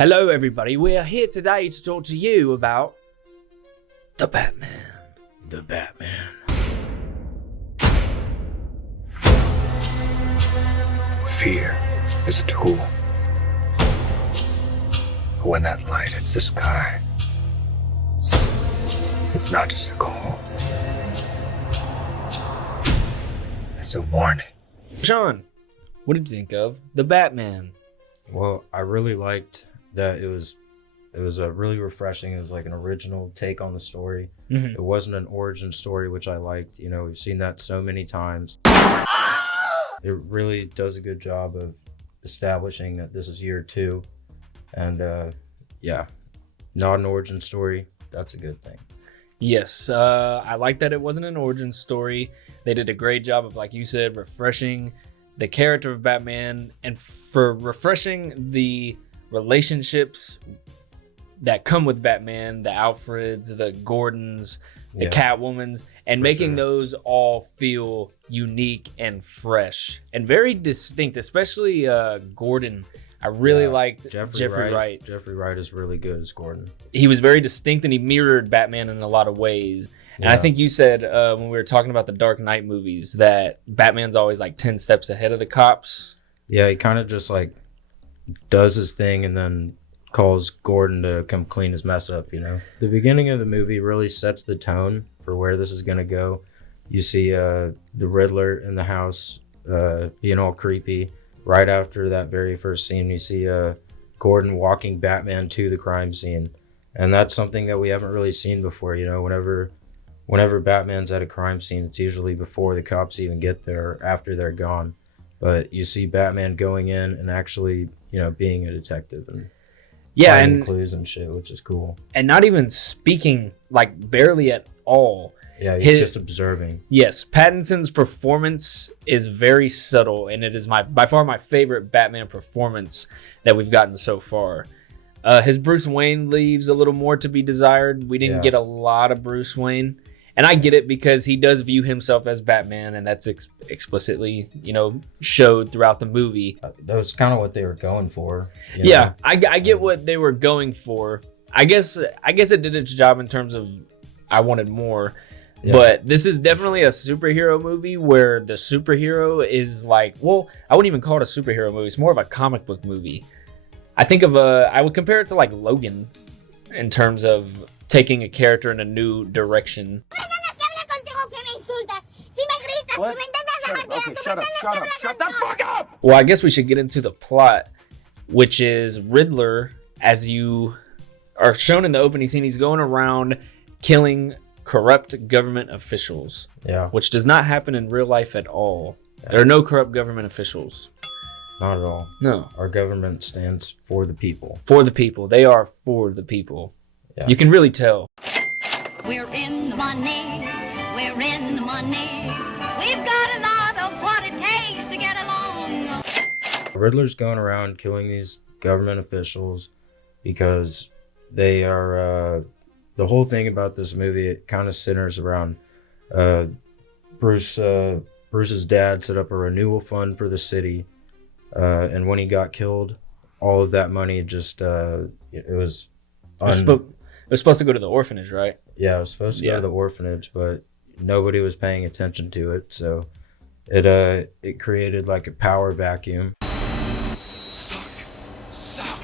Hello, everybody. We are here today to talk to you about the Batman. The Batman. Fear is a tool. But when that light hits the sky, it's not just a call. It's a warning. Sean, what did you think of the Batman? Well, I really liked that it was really refreshing. It was like an original take on the story. Mm-hmm. It wasn't an origin story, which I liked. You know, we've seen that so many times. It really does a good job of establishing that this is year 2. And yeah, not an origin story. That's a good thing. Yes, I like that it wasn't an origin story. They did a great job of, like you said, refreshing the character of Batman and for refreshing the relationships that come with Batman, the Alfreds, the Gordons, the Catwomans, and making those all feel unique and fresh and very distinct, especially Gordon. I really liked Jeffrey Wright. Jeffrey Wright is really good as Gordon. He was very distinct and he mirrored Batman in a lot of ways. And I think you said when we were talking about the Dark Knight movies that Batman's always like 10 steps ahead of the cops. Yeah, he kind of just like does his thing and then calls Gordon to come clean his mess up, you know? The beginning of the movie really sets the tone for where this is going to go. You see the Riddler in the house being all creepy. Right after that very first scene, you see Gordon walking Batman to the crime scene. And that's something that we haven't really seen before, you know? Whenever Batman's at a crime scene, it's usually before the cops even get there or after they're gone. But you see Batman going in and actually, you know, being a detective and finding clues and shit, which is cool. And not even speaking, like, barely at all. Yeah, he's just observing. Yes, Pattinson's performance is very subtle, and it is by far my favorite Batman performance that we've gotten so far. His Bruce Wayne leaves a little more to be desired. We didn't get a lot of Bruce Wayne. And I get it because he does view himself as Batman, and that's explicitly, you know, showed throughout the movie. That was kind of what they were going for. Yeah, I get what they were going for. I guess it did its job in terms of I wanted more. Yeah. But this is definitely a superhero movie where the superhero is like, well, I wouldn't even call it a superhero movie. It's more of a comic book movie. I would compare it to like Logan in terms of taking a character in a new direction. What? Shut the fuck up! Well, I guess we should get into the plot, which is Riddler, as you are shown in the opening scene, he's going around killing corrupt government officials. Yeah. Which does not happen in real life at all. Yeah. There are no corrupt government officials. Not at all. No. Our government stands for the people. For the people. They are for the people. Yeah. You can really tell. We're in the money. We're in the money. We've got a lot of what it takes to get along. Riddler's going around killing these government officials because they are... the whole thing about this movie, it kind of centers around Bruce's dad set up a renewal fund for the city. And when he got killed, all of that money just... It was supposed to go to the orphanage, right? Yeah, it was supposed to go to the orphanage, but nobody was paying attention to it, so it created like a power vacuum. Suck.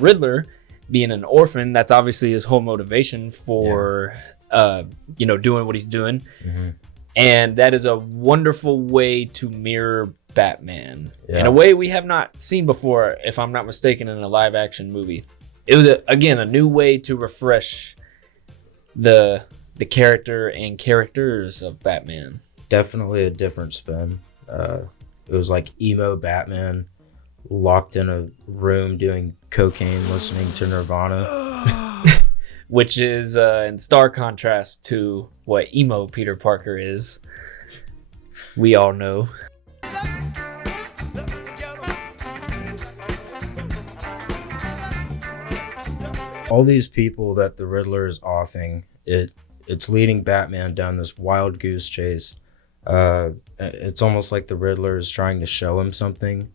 Riddler, being an orphan, that's obviously his whole motivation for doing what he's doing. Mm-hmm. And that is a wonderful way to mirror Batman in a way we have not seen before, if I'm not mistaken, in a live action movie. It was a new way to refresh the character and characters of Batman. Definitely a different spin. It was like emo Batman locked in a room doing cocaine, listening to Nirvana. Which is in stark contrast to what emo Peter Parker is. We all know. All these people that the Riddler is offing, it's leading Batman down this wild goose chase. It's almost like the Riddler is trying to show him something,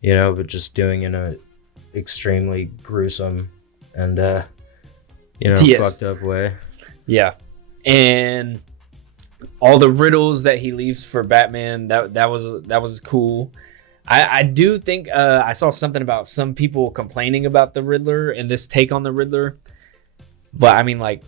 you know, but just doing it extremely gruesome and Yes. fucked up way. Yeah, and all the riddles that he leaves for Batman, that was cool. I do think I saw something about some people complaining about the Riddler and this take on the Riddler, but I mean, like,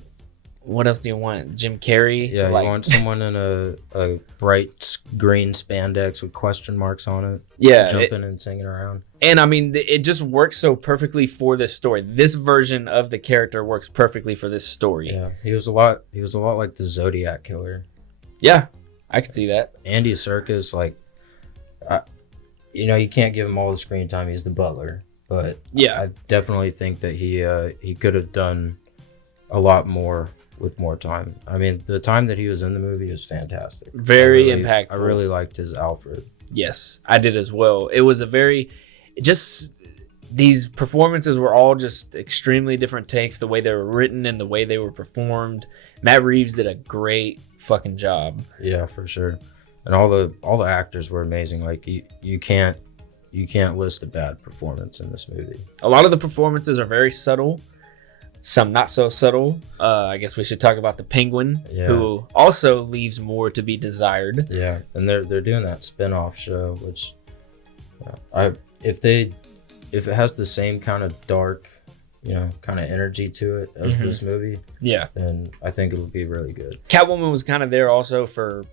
what else do you want? Jim Carrey? Yeah, like, you want someone in a bright green spandex with question marks on it. Yeah, jumping and singing around. And I mean, it just works so perfectly for this story. This version of the character works perfectly for this story. Yeah, he was a lot like the Zodiac killer. Yeah, I can see that. Andy Serkis, like, you can't give him all the screen time. He's the butler, but Yeah. I definitely think that he could have done a lot more with more time. I mean, the time that he was in the movie was fantastic. Very impactful. I really liked his Alfred. Yes, I did as well. It was these performances were all just extremely different takes, the way they were written and the way they were performed. Matt Reeves did a great fucking job. Yeah, for sure. And all the actors were amazing. Like you can't list a bad performance in this movie. A lot of the performances are very subtle, some not so subtle. I guess we should talk about the Penguin, who also leaves more to be desired. Yeah, and they're doing that spin-off show, which if it has the same kind of dark, kind of energy to it as this movie, then I think it would be really good. Catwoman was kind of there also for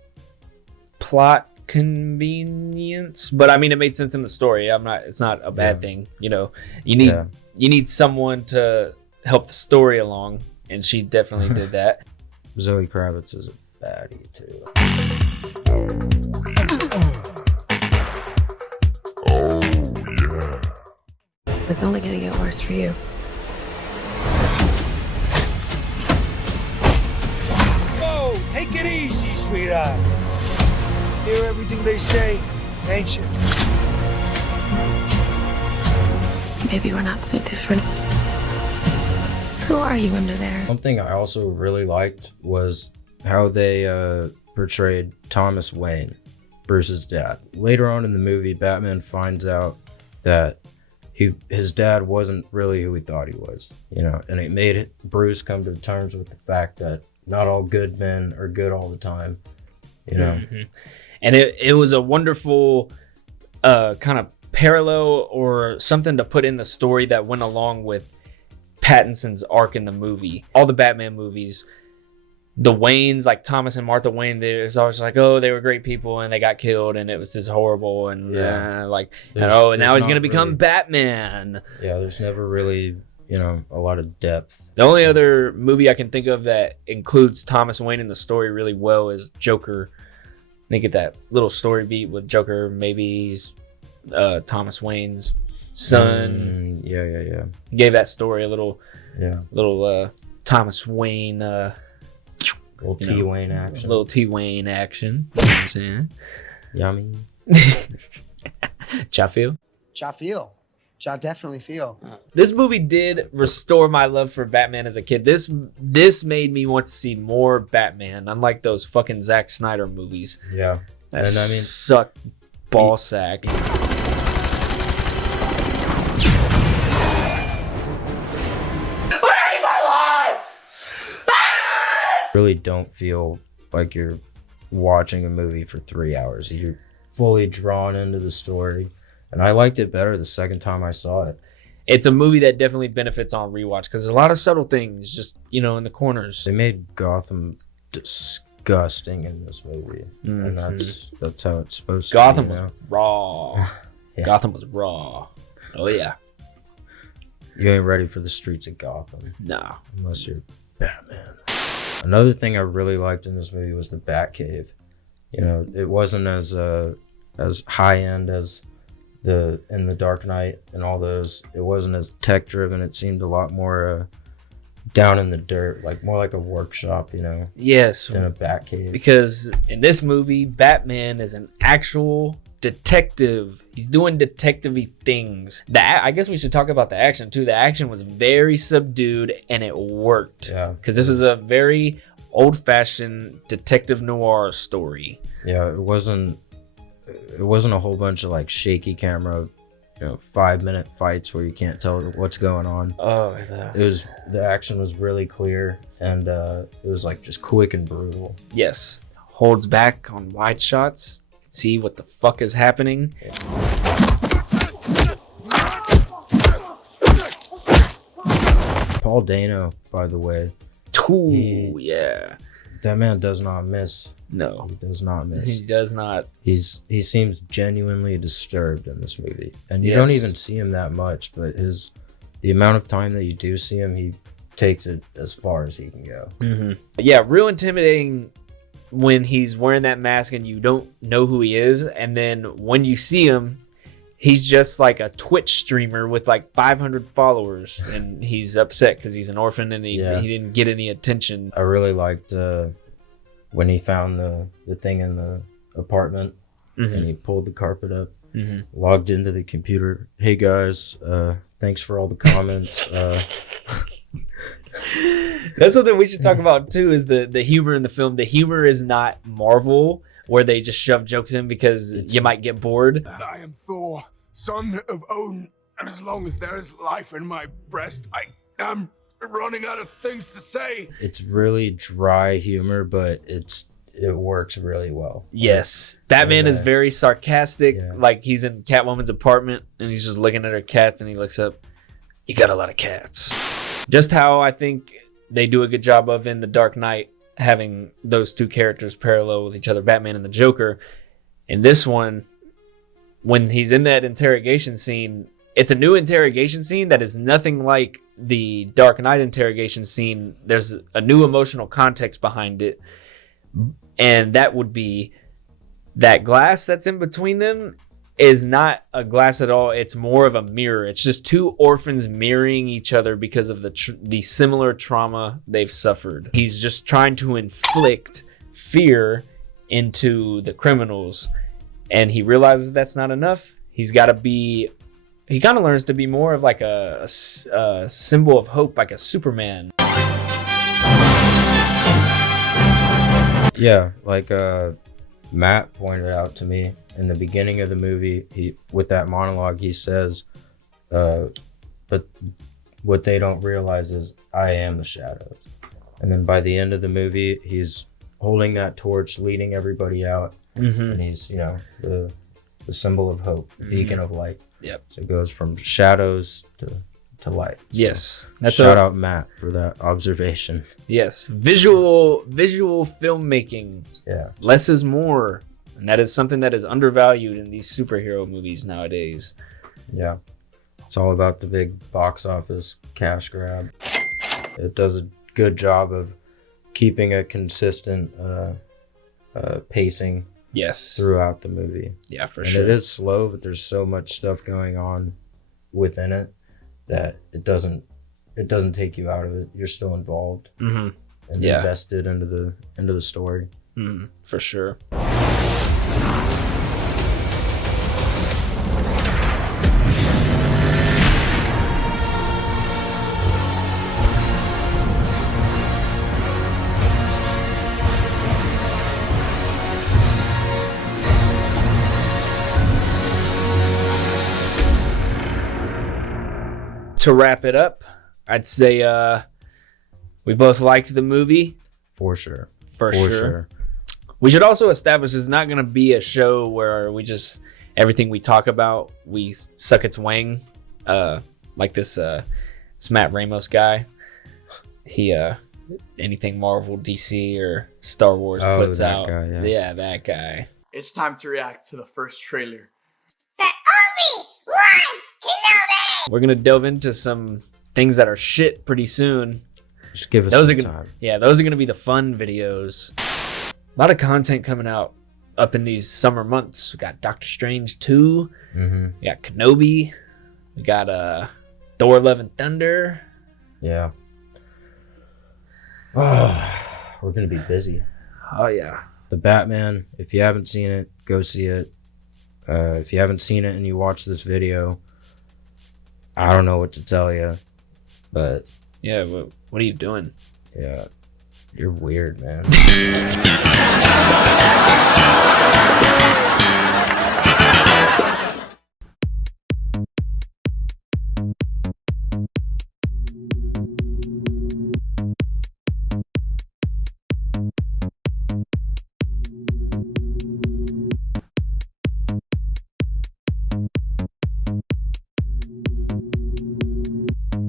plot convenience, but I mean, it made sense in the story. It's not a bad thing. You need someone to help the story along, and she definitely did that. Zoe Kravitz is a baddie too. It's only gonna get worse for you. Whoa, take it easy, sweetheart. Hear everything they say, ain't you? Maybe we're not so different. Who are you under there? Something I also really liked was how they portrayed Thomas Wayne, Bruce's dad. Later on in the movie, Batman finds out that his dad wasn't really who he thought he was, and it made Bruce come to terms with the fact that not all good men are good all the time, And it was a wonderful kind of parallel or something to put in the story that went along with Pattinson's arc in the movie. All the Batman movies, the Waynes, like Thomas and Martha Wayne, there's always like, oh, they were great people and they got killed and it was just horrible and now he's gonna become really, Batman. Yeah, there's never really a lot of depth. The only other movie I can think of that includes Thomas Wayne in the story really well is Joker. They get that little story beat with Joker. Maybe he's Thomas Wayne's son. Yeah. Gave that story a little Thomas Wayne. Little T Wayne action. Little T Wayne action. You know what I'm saying? Yummy. Cha feel? Cha feel. Cha definitely feel. This movie did restore my love for Batman as a kid. This made me want to see more Batman, unlike those fucking Zack Snyder movies. Yeah. That suck ball sack. Really don't feel like you're watching a movie for 3 hours. You're fully drawn into the story, and I liked it better the second time I saw it. It's a movie that definitely benefits on rewatch because there's a lot of subtle things just in the corners. They made Gotham disgusting in this movie, and that's how it's supposed to be. Gotham was raw. Yeah. Gotham was raw. Oh yeah. You ain't ready for the streets of Gotham. Nah, unless you're Batman. Another thing I really liked in this movie was the Batcave. It wasn't as high end as in the Dark Knight and all those. It wasn't as tech driven. It seemed a lot more down in the dirt, like more like a workshop, Yes, than a Batcave. Because in this movie, Batman is an actual detective. He's doing detective-y things. I guess we should talk about the action too. The action was very subdued and it worked. Yeah. Because this is a very old-fashioned detective noir story. Yeah, it wasn't a whole bunch of like shaky camera 5-minute fights where you can't tell what's going on. Oh, The action was really clear, and it was like just quick and brutal. yes. Holds back on wide shots. See what the fuck is happening. Paul Dano, by the way, Ooh, yeah. that man does not miss. No, He does not miss. he does not. He seems genuinely disturbed in this movie, and you Yes. don't even see him that much. But the amount of time that you do see him, he takes it as far as he can go. Mm-hmm. Yeah, real intimidating when he's wearing that mask and you don't know who he is, and then when you see him, he's just like a Twitch streamer with like 500 followers, and he's upset because he's an orphan and he didn't get any attention. I really liked when he found the thing in the apartment, and he pulled the carpet up, logged into the computer. Hey guys, thanks for all the comments. That's something we should talk about too, is the humor in the film. The humor is not Marvel, where they just shove jokes in because you might get bored. I am Thor, son of Odin, and as long as there is life in my breast, I am running out of things to say. It's really dry humor, but it works really well. Yes, Batman is very sarcastic. Yeah. Like he's in Catwoman's apartment and he's just looking at her cats, and he looks up. You got a lot of cats. Just how I think they do a good job of in The Dark Knight, having those two characters parallel with each other, Batman and the Joker. In this one, when he's in that interrogation scene, it's a new interrogation scene that is nothing like the Dark Knight interrogation scene. There's a new emotional context behind it, and that would be that glass that's in between them is not a glass at all. It's more of a mirror. It's just two orphans mirroring each other because of the similar trauma they've suffered. He's just trying to inflict fear into the criminals, and he realizes that's not enough. He kind of learns to be more of like a symbol of hope, like a Superman. Yeah, like Matt pointed out to me in the beginning of the movie, with that monologue, he says, but what they don't realize is I am the shadows. And then by the end of the movie, he's holding that torch, leading everybody out. And he's, the symbol of hope, the beacon of light. Yep. So it goes from shadows to light. So Yes. shout out Matt for that observation. Yes. Visual filmmaking. Yeah. Less is more. And that is something that is undervalued in these superhero movies nowadays. Yeah. It's all about the big box office cash grab. It does a good job of keeping a consistent pacing Yes. throughout the movie. Yeah, for And sure. it is slow, but there's so much stuff going on within it that it doesn't take you out of it. You're still involved and invested into the story. For sure. To wrap it up, I'd say we both liked the movie. For sure. For sure. We should also establish it's not going to be a show where we just, everything we talk about, we suck its wang. Like this Matt Ramos guy. He, anything Marvel, DC, or Star Wars puts that out. guy, Yeah, that guy. It's time to react to the first trailer. We're going to delve into some things that are shit pretty soon. Just give us Those some are time. those are going to be the fun videos. A lot of content coming out up in these summer months. We got Doctor Strange 2. We got Kenobi. We got Thor: Love and Thunder. Yeah. We're going to be busy. Oh, yeah. The Batman, if you haven't seen it, go see it. If you haven't seen it and you watch this video, I don't know what to tell you, but Yeah, what are you doing? yeah, you're weird, man.